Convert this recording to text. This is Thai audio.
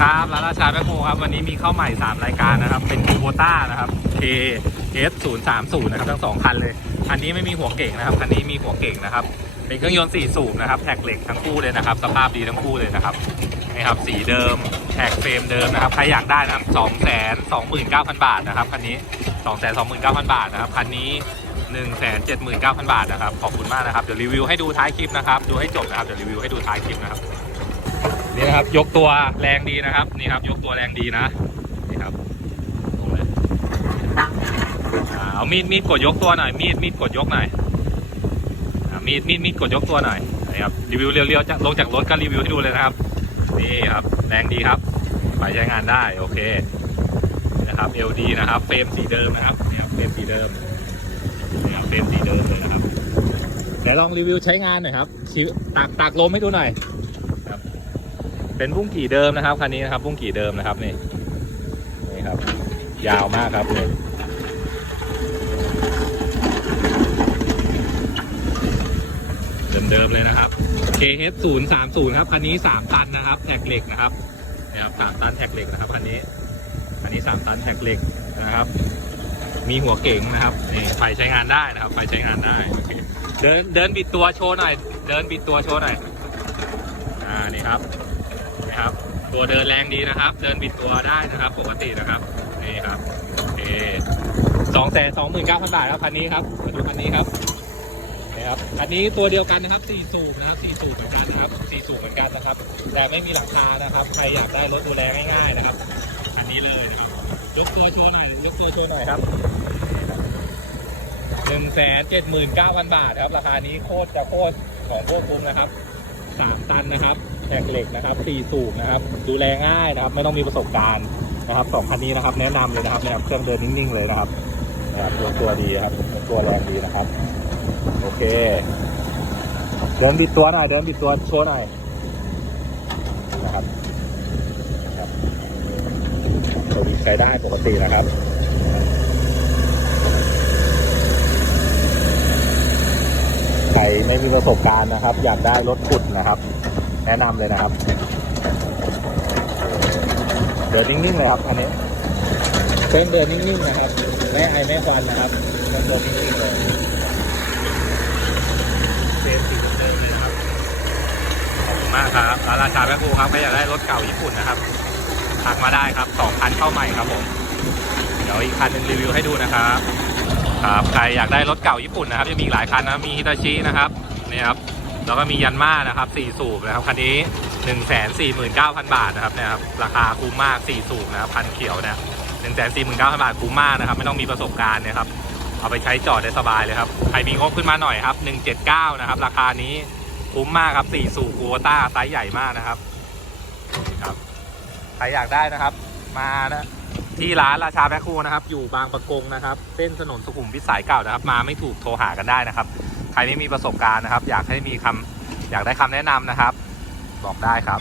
ครับร้านราชาแบคโฮครับ วันนี้มีเข้าใหม่ 3 รายการนะครับ เป็นคูโบต้านะครับ K S 0 3 0นะครับ ทั้งสองคันเลยคันนี้ไม่มีหัวเก่งนะครับ คันนี้มีหัวเก่งนะครับ เป็นเครื่องยนต์ 4 สูบนะครับ แท็กเหล็กทั้งคู่เลยนะครับ สภาพดีทั้งคู่เลยนะครับ นี่ครับ สีเดิม แท็กเฟรมเดิมนะครับ ใครอยากได้นะครับ 2 2 9 0 0 0 บาทนะครับ คันนี้ 2 2 9 0 0 0 บาทนะครับ คันนี้ 1 7 9 0 0 0 บาทนะครับ ขอบคุณมากนะครับ เดี๋ยวรีวิวให้ดูท้ายคลิปนะครับ ดูให้จบนะครับ เดี๋ยวรีวิวให้ดูท้ายคลิปนะครับ นี่นะครับ ยกตัวแรงดีนะครับ นี่ครับ ยกตัวแรงดีนะ นี่ครับลงเลยอ่าเอามีดมีดกดยกตัวหน่อย มีดมีดกดยกหน่อยมีดมีดมีดกดยกตัวหน่อยนี่ครับ รีวิวเรียวๆจากลงจากรถก็รีวิวให้ดูเลยนะครับ นี่ครับ แรงดีครับ ไปใช้งานได้ โอเค นะครับ LD นะครับ เฟรมสีเดิมนะครับนี่ครับเฟรมสีเดิมนี่ครับเฟรมสีเดิมเลยนะครับ เดี๋ยวลองรีวิวใช้งานหน่อยครับตากตากลมให้ดูหน่อย เป็นบุ้งกี่เดิมนะครับคันนี้นะครับบุ้งกี่เดิมนะครับนี่นี่ครับ ยาวมากครับนี่เดิมๆเลยนะครับ KH 0 3 0ครับคันนี้ 3 ตันนะครับแท็กเหล็กนะครับนี่ครับ3ตันแท็กเหล็กนะครับคันนี้คันนี้ 3 ตันแท็กเหล็กนะครับ มีหัวเก๋งนะครับนี่ไฟใช้งานได้นะครับไฟใช้งานได้โอเคเดินเดินบิดตัวโชว์หน่อย เดินบิดตัวโชว์หน่อยอ่านี่ครับ ครับ ตัวเดินแรงดีนะครับ เดินบิดตัวได้นะครับ ปกตินะครับนี่ครับโอสองแสนสองหมื่นเก้าพันบาทครับคันนี้ครับมาดูคันนี้ครับนี่ครับอันนี้ตัวเดียวกันนะครับสี่สูบนะครับสี่สูบเหมือนกันนะครับสี่สูบเหมือนกันนะครับ แต่ไม่มีหลังคานะครับใครอยากได้รถดูแลง่ายๆนะครับ อันนี้เลยนะครับยกตัวโชว์หน่อยยกตัวโชว์หน่อยครับหนึ่งแสนเจ็ดหมื่นเก้าพันบาทครับราคานี้โคตรจะโคตรของพวกคุ้มนะครับ สามตันนะครับแท็กเหล็กนะครับสี่สูบนะครับ ดูแลง่ายนะครับ ไม่ต้องมีประสบการณ์นะครับสองคันนี้นะครับ แนะนำเลยนะครับเนี่ยเครื่องเดินนิ่งๆเลยนะครับนะครับตัวตัวดีครับตัวแรงดีนะครับ โอเค เดินบิดตัวหน่อยเดินบิดตัวโชว์หน่อยนะครับนะครับตัวนี้ใช้ได้ปกตินะครับ ใครไม่มีประสบการณ์นะครับ อยากได้รถขุดนะครับ แนะนำเลยนะครับ เดินนิ่งๆเลยครับอันนี้เครื่องเดินนิ่งๆนะครับไม่ไอไม่ควันนะครับเครื่องเดินนิ่งๆเลยเซฟสีเดิมเลยนะครับขอบคุณมากครับร้านราชาแม่ครูครับใครอยากได้รถเก่าญี่ปุ่นนะครับทักมาได้ครับสองคันเข้าใหม่ครับผมเดี๋ยวอีกคันหนึงรีวิวให้ดูนะครับ ครับใครอยากได้รถเก่าญี่ปุ่นนะครับยังมีหลายคันนะมีฮิตาชินะครับนี่ครับแล้วก็มียันมานะครับ4สูบนะครับคันนี้ 1 4 9 0 0 0 บาทนะครับนี่ครับราคาคุ้มมาก 4 สูบนะครับพันเขียวเนี่ย1 4 9 0 0 0บาทคุ้มมากนะครับไม่ต้องมีประสบการณ์นะครับเอาไปใช้จอดได้สบายเลยครับใครมีงบขึ้นมาหน่อยครับ179นะครับราคานี้คุ้มมากครับ4สูบกูต้าไซส์ใหญ่มากนะครับครับใครอยากได้นะครับ มานะ ที่ร้านราชาแพ็คคูนะครับ อยู่บางประกงนะครับ เส้นถนนสุขุมวิทสายเก่านะครับ มาไม่ถูกโทรหากันได้นะครับ ใครไม่มีประสบการณ์นะครับ อยากให้มีคำอยากได้คำแนะนำนะครับ บอกได้ครับ